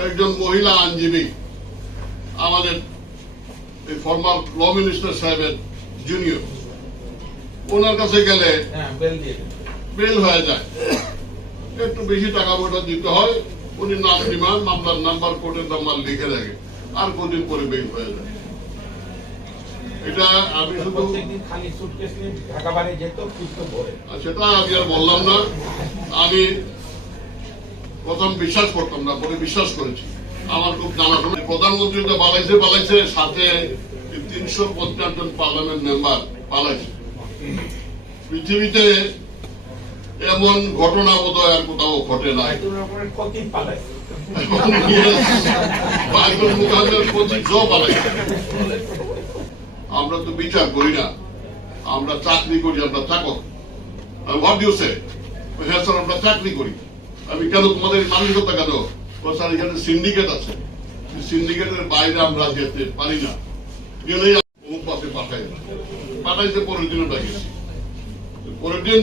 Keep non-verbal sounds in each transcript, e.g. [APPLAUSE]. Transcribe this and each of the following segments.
একজন মহিলা আইনজীবী আমাদের এই ফর্মার ল মিনিস্টার সাহেবের জুনিয়র ওনার কাছে গেলে হ্যাঁ বেল। বেল হয়ে যায়। একটু বেশি টাকা পয়সা দিতে হয় উনি নাম ডিমান্ড মামলার নাম্বার কোর্টের নাম্বার লিখে রাখে আর কদিন পরে বেল হয়ে যায়। এটা আমি শুধু সেটা আমি আর বললাম না। আমি প্রথম বিশ্বাস করতাম না পরে বিশ্বাস করেছি। আমার খুব জানাশোনা। প্রধানমন্ত্রী তো পালাইছে পালাইছে সাথে তিনশো পঞ্চাশ জন পার্লামেন্ট মেম্বার পালাইছে। পৃথিবীতে এমন ঘটনা বোধ হয় আর কোথাও ঘটে নাই। [LAUGHS] আমরা তো বিচার করি না। আমরা চাকরি করি আমরা চাকর হোয়াট ইউ সে আমরা চাকরি করি। আমি কেন তোমাদের মানসিকতা কেন? স্যার, এখানে সিন্ডিকেট আছে। সিন্ডিকেটের বাইরে আমরা যেতে পারি না। গেলেই অমুক পাশে পাঠাই পাঠাইতে পরের দিনও ডাকিয়েছি পরের দিন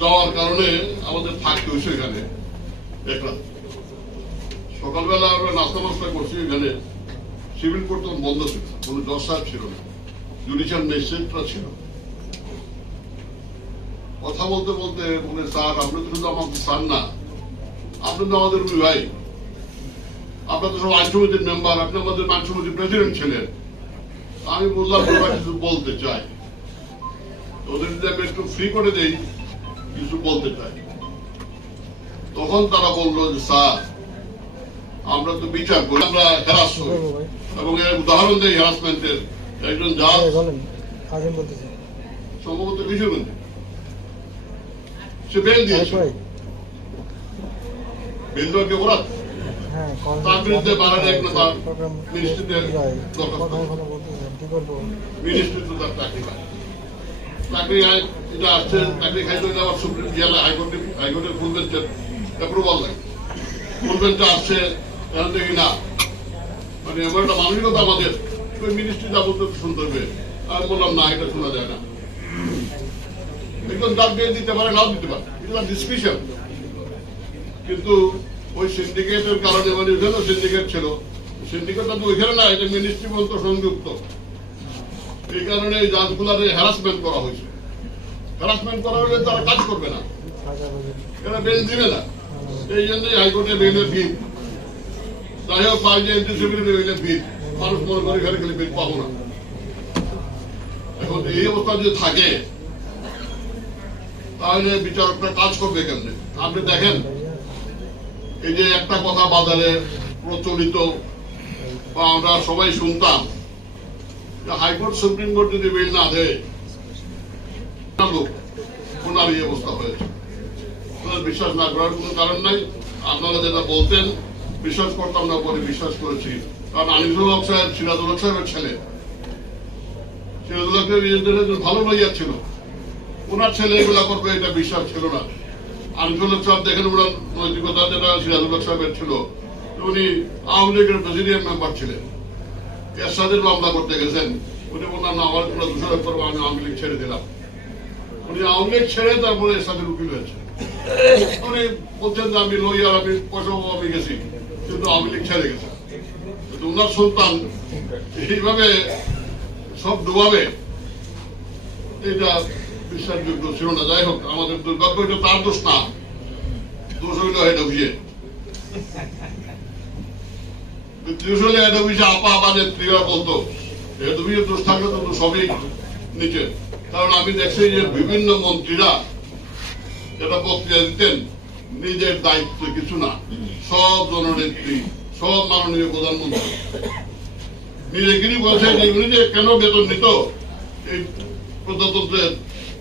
যাওয়ার কারণে আমাদের থাকতে হয়েছে এখানে সকালবেলা আমরা নাস্তা মাস্তা করছি এখানে। সিভিল কোর্ট তখন বন্ধ ছিল। কোনো জজ সাহেব ছিল না। জুডিশিয়াল ম্যাজিস্ট্রেটরা ছিল। কথা বলতে বলতে বলে স্যার আপনি তো শুধু আমাকে স্যার না। আপনি তো আমাদের ভাই আপনার তো সব আইন সমিতির মেম্বার আপনি আমাদের আইন সমিতির প্রেসিডেন্ট ছিলেন। আমি বললাম ওরা কিছু বলতে চাই। ওদের যদি আমি একটু ফ্রি করে দেই কিছু বলতে চাই। তখন তারা বলল যে স্যার আমরা তো বিচার করি আমরা হ্যারাস করি এবং এর উদাহরণ দেয় হ্যারাসমেন্টের একজন জাজ হ্যাঁ, সম্ভবত কিশোরগঞ্জে সে বেল দিয়েছে বেল হ্যাঁ তার বিরুদ্ধে বাড়ানো এক নেতা প্রোগ্রাম মিনিস্ট্রিতে দরখাস্ত। কথা কথা বলতেছেন কি করব? মিনিস্ট্রি তো তার চাকরি পায়। চাকরি এটা আসছে চাকরি খাইতে আবার সুপ্রিম ইয়ালে হাইকোর্টে হাইকোর্টের ফুল বেঞ্চের অ্যাপ্রুভাল লাগে। ফুল বেঞ্চে আসছে এখন দেখি না। মানে এমন একটা মানসিকতা আমাদের। মিনিস্ট্রি যা বলতে শুনতে হবে আমি বললাম না এটা শোনা যায় না। একদম দাঁত দিয়ে দিতে পারে নাও দিতে পারে এটা ডিসক্রিপশন কিন্তু ওই সিন্ডিকেটের কারণে মানে ওইখানেও সিন্ডিকেট ছিল। সিন্ডিকেটটা তো ওইখানে না, এটা মিনিস্ট্রি পর্যন্ত সংযুক্ত। এই কারণে এই জাজগুলারে হ্যারাসমেন্ট করা হয়েছে। হ্যারাসমেন্ট করা হলে তারা কাজ করবে না। এরা বেল দিবে না। এই জন্যই হাইকোর্টে বেলের ভিড়। যাই হোক পাই যে এন্টিসিপির বেলের ভিড়। মানুষ মনে করে এখানে গেলে বেল পাবো না। এখন এই অবস্থা যদি থাকে তাহলে বিচারকটা কাজ করবে কেমনে? আপনি দেখেন, এই যে একটা কথা বাজারে প্রচলিত, বা আমরা সবাই শুনতাম হাইকোর্ট, সুপ্রিম কোর্ট যদি বিল না দেয় এই অবস্থা হয়েছে। বিশ্বাস না করার কোনো কারণ নাই। আপনারা যেটা বলতেন, বিশ্বাস করতাম না, পরে বিশ্বাস করেছি। কারণ আনিসুল হক সাহেব, সিরাজুল হক সাহেবের ছেলে। সিরাজুল নিজেদের একজন ভালো লইয়া ছিল। ওনার ছেলে এগুলা করবে, এটা বিশ্বাস ছিল না। আনিসুল সাহেব দেখেন ওনার নৈতিকতা যেটা সিরাজুল সাহেবের ছিল। উনি আওয়ামী লীগের প্রেসিডিয়াম মেম্বার ছিলেন। এরশাদের মামলা করতে গেছেন। উনি বললাম আমার কোনো দোষারোপ করব, আমি আওয়ামী লীগ ছেড়ে দিলাম। উনি আওয়ামী লীগ ছেড়ে তারপরে এরশাদের উকিল হয়েছে। উনি বলছেন যে, আমি লইয়ার আমি পয়সা আমি গেছি। কিন্তু আওয়ামী লীগ ছেড়ে গেছে। কিন্তু উনার সন্তান এইভাবে সব ডুবাবে এটা বিশ্বাসযোগ্য ছিল না যাই হোক, আমাদের দুর্ভাগ্য এটা তার দোষ না। দোষ যে বিভিন্ন মন্ত্রীরা এটা দিতেন, নিজের দায়িত্ব কিছু না। সব জননেত্রী, সব মাননীয় প্রধানমন্ত্রী। বলছে কেন বেতন নিত? এই প্রজাতন্ত্রের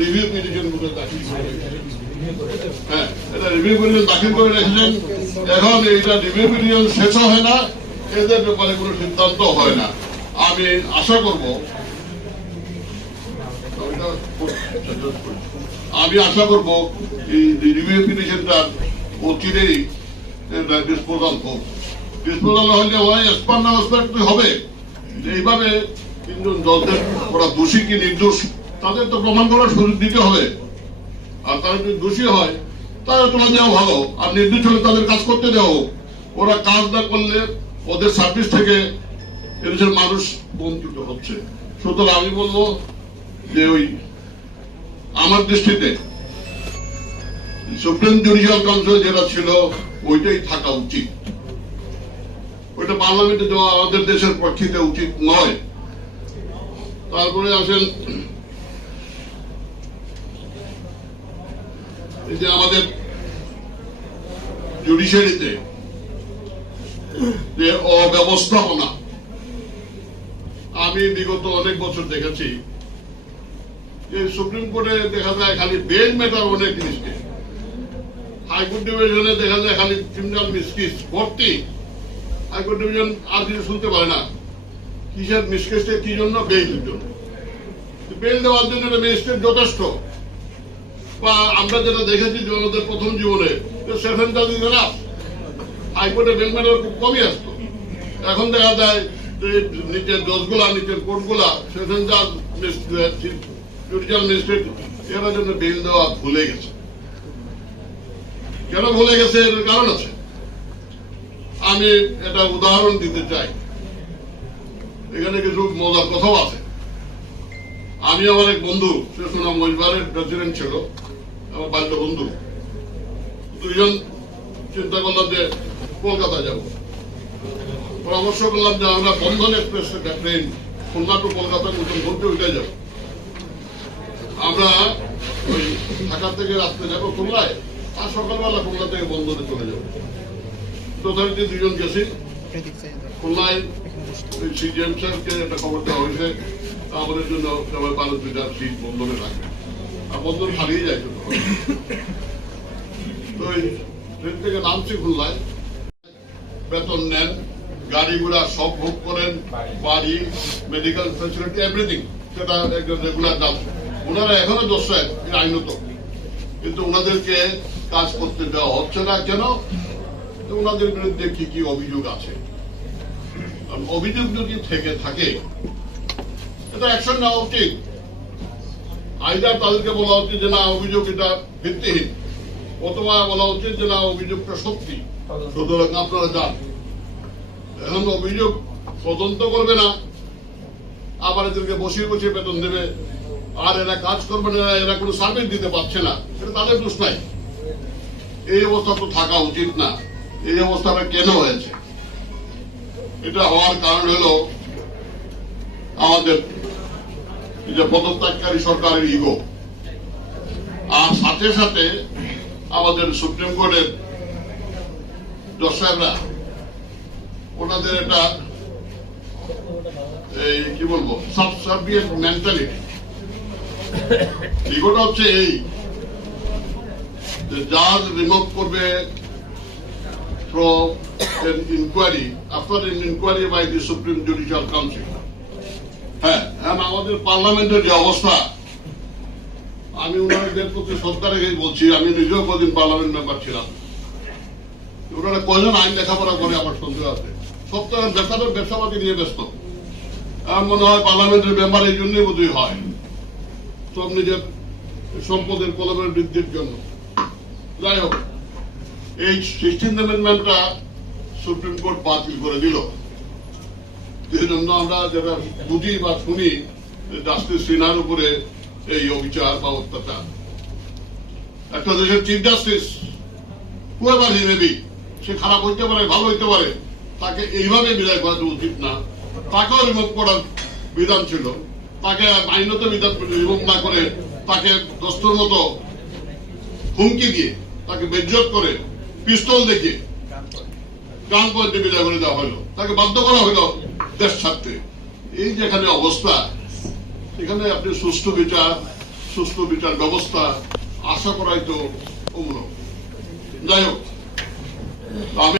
রিভিউ পিটিশন দাখিল হ্যাঁ রিভিউ পিটিশন দাখিল করে রেখেছেন। এখন এইটা রিভিউ পিটিশন শেষ হয় না, এদের ব্যাপারে কোনো সিদ্ধান্ত হয় না। আমি আশা করব, আমি আশা করব এই রিভিউ পিটিশনটার অচিরেই ডিসপোজাল হোক। ডিসপোজাল হলে হয় হবে। এইভাবে তিনজন জজদের ওরা দোষী কি নির্দোষ? তাদের তো প্রমাণ করার সুযোগ দিতে হবে। আর তারা যদি দোষী হয়, তাহলে তোলা দেওয়া ভালো। আর নির্দিষ্ট হলে তাদের কাজ করতে হোক ওরা কাজ না করলে ওদের সার্ভিস থেকে এদেশের মানুষ বঞ্চিত হচ্ছে। সুতরাং আমি বলব যে ওই আমার দৃষ্টিতে সুপ্রিম জুডিশিয়াল কাউন্সিল যেটা ছিল, ওইটাই থাকা উচিত। ওইটা পার্লামেন্টে দেওয়া আমাদের দেশের পক্ষিতে উচিত নয়। তারপরে আসেন আমাদের জুডিশিয়ারিতে যে অব্যবস্থাপনা, আমি বিগত অনেক বছর দেখেছি, যে সুপ্রিম কোর্টে দেখা যায় খালি বেল মেটার অনেক জিনিসকে হাইকোর্ট ডিভিশনে দেখা যায় খালি ক্রিমিনাল মিসকিস ভর্তি। হাইকোর্ট ডিভিশন আর কিছু শুনতে পারে না। কিসের মিসকেসটা কি জন্য? বেইলের জন্য। বেল দেওয়ার জন্য যথেষ্ট। বা আমরা যেটা দেখেছি আমাদের প্রথম জীবনে সেভেন থাউজেন্ড হাইকোর্টে বেল খুব কমই আসতো। এখন দেখা যায় নিচের জুডিশিয়াল ম্যাজিস্ট্রেট এরা জন্য বেল দেওয়া ভুলে গেছে। কেন ভুলে গেছে? এর কারণ আছে। আমি এটা উদাহরণ দিতে চাই। এখানে কিছু মজার কথাও আছে। আমি আমার এক বন্ধু, সে সুনাম মজবারের প্রেসিডেন্ট ছিল। আমার বাল্য বন্ধু। দুইজন চিন্তা করলাম যে কলকাতা যাব। পরামর্শ করলাম যে আমরা Bandhan express train Khulna to কলকাতার নতুন ঘুরতে উঠে যাব। আমরা ওই ঢাকা থেকে রাত্রে যাব খুলনায়, আর সকালবেলা খুলনা থেকে বন্ধনে চলে যাব। যথারীতি দুজন গেছি। খুলনায় সিজিএম স্যারকে একটা খবর দেওয়া হয়েছে আমাদের জন্য সবাই বারো দুইটা সিট বন্ধনে রাখবে আর বন্ধন হারিয়ে যায় তো ট্রেন থেকে নামছি খুলনায়। বেতন নেন গাড়ি ঘোড়া সব ভোগ করেন বাড়ি। মেডিকেল ফেসিলিটি এভরিথিং সেটা একজন রেগুলার দাম। ওনারা এখনও দোষের আইনত। কিন্তু ওনাদেরকে কাজ করতে দেওয়া হচ্ছে না কেন? ওনাদের বিরুদ্ধে কি কি অভিযোগ আছে? অভিযোগ যদি থেকে থাকে এটা অ্যাকশন নেওয়া উচিত। আইদার তাদেরকে বলা উচিত যে, না, অভিযোগ এটা ভিত্তিহীন। অথবা বলা উচিত যে, না, অভিযোগটা সত্যি। সুতরাং আপনারা যান। এখন অভিযোগ তদন্ত করবে না। আবার এদেরকে বসিয়ে বসিয়ে বেতন দেবে। আর এরা কাজ করবে না, এরা কোনো সার্ভিস দিতে পারছে না এটা তাদের দোষ নাই। এই অবস্থা তো থাকা উচিত না। এই অবস্থাটা কেন হয়েছে? এটা হওয়ার কারণ হলো আমাদের যে পদত্যাগকারী সরকারের ইগো আর সাথে সাথে আমাদের সুপ্রিম কোর্টের জজ ওনাদের এটা এই কি বলব সাবসার্ভিয়েন্ট মেন্টালিটি ইগোটা হচ্ছে এই জাজ রিমুভ করবে from an inquiry, after an inquiry by the Supreme Judicial. হ্যাঁ এখন আমাদের পার্লামেন্টের যে অবস্থা, আমি ওনাদের প্রতি শ্রদ্ধা বলছি, আমি নিজেও কদিন পার্লামেন্ট মেম্বার ছিলাম। ওনারা কয়জন আইন লেখাপড়া করে, আমার সন্দেহ আছে। সপ্তাহ ব্যবসাটা ব্যবসাপাতি নিয়ে ব্যস্ত। আমার মনে হয় পার্লামেন্টের মেম্বার এই জন্যই বোধহয় হয়। সব নিজের সম্পদের কলমের বৃদ্ধির জন্য। যাই হোক, এই সিক্সটিন অ্যামেন্ডমেন্টটা সুপ্রিম কোর্ট বাতিল করে দিল। এই জন্য আমরা যেটা বুঝি বা শুনি জাস্টিস সিনহার উপরে এই অবিচার বা অত্যাচার। একটা দেশের chief justice whoever he maybe সে খারাপ হইতে পারে, ভালো হইতে পারে, তাকে এইভাবে বিদায় করা উচিত না। তাকেও রিমুভ করার বিধান ছিল। তাকে আইনত বিধান রিমুভ না করে তাকে দস্তর মতো হুমকি দিয়ে তাকে বেজ্জত করে পিস্তল দেখে গান পয়েন্টে বিদায় করে দেওয়া হলো। তাকে বাধ্য করা হলো। দেশ ছাড়তে এই যেখানে অবস্থা, এখানে আপনি সুষ্ঠু বিচার সুষ্ঠু বিচার ব্যবস্থা আশা করাই তো অমূলক। যাই হোক, আমি